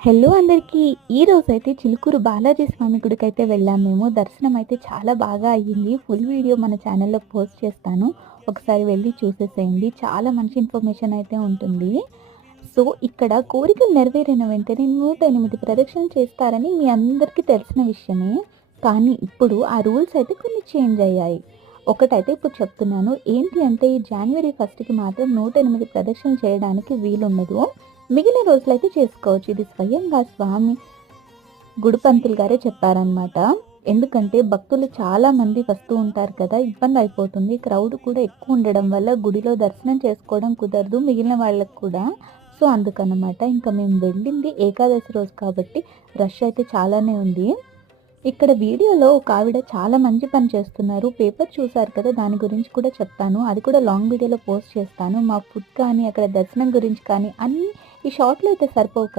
Hello అందరికీ. ఈరోజైతే చిలుకూరు బాలాజీ స్వామి గుడికైతే వెళ్ళాం మేము. దర్శనం అయితే చాలా బాగా అయ్యింది. ఫుల్ వీడియో మన ఛానల్‌లో పోస్ట్ చేస్తాను. ఒకసారి వెళ్లి చూసేసేయండి. చాలా మంచి ఇన్ఫర్మేషన్ అయితే ఉంటుంది. సో, ఇక్కడ కోరికలు నెరవేరిన వెంటనే 108 ప్రదక్షిణలు చేస్తారని మీ అందరికీ తెలిసిన విషయమే. కానీ ఇప్పుడు ఆ రూల్స్ అయితే కొన్ని చేంజ్ అయ్యాయి. ఒకటైతే ఇప్పుడు చెప్తున్నాను. ఏంటి అంటే ఈ జనవరి 1కి మాత్రం 108 ప్రదక్షిణలు చేయడానికి వీలుండదు. మిగిలిన రోజులైతే చేసుకోవచ్చు. ఇది స్వయంగా స్వామి గుడిపంతులు గారే చెప్పారనమాట. ఎందుకంటే భక్తులు చాలా మంది వస్తూ ఉంటారు కదా! ఇబ్బంది అయిపోతుంది. క్రౌడ్ కూడా ఎక్కువ ఉండడం వల్ల గుడిలో దర్శనం చేసుకోవడం కుదరదు మిగిలిన వాళ్ళకి కూడా. సో, అందుకనమాట. ఇంకా మేము వెళ్ళింది ఏకాదశి రోజు కాబట్టి రష్ అయితే చాలానే ఉంది. ఇక్కడ వీడియోలో ఒక ఆవిడ చాలా మంచి పని చేస్తున్నారు. పేపర్ చూసారు కదా! దాని గురించి కూడా చెప్తాను. అది కూడా లాంగ్ వీడియోలో పోస్ట్ చేస్తాను. మా ఫుడ్ కానీ, అక్కడ దర్శనం గురించి కానీ అన్నీ ఈ షార్ట్‌లో అయితే సరిపోవు కదా!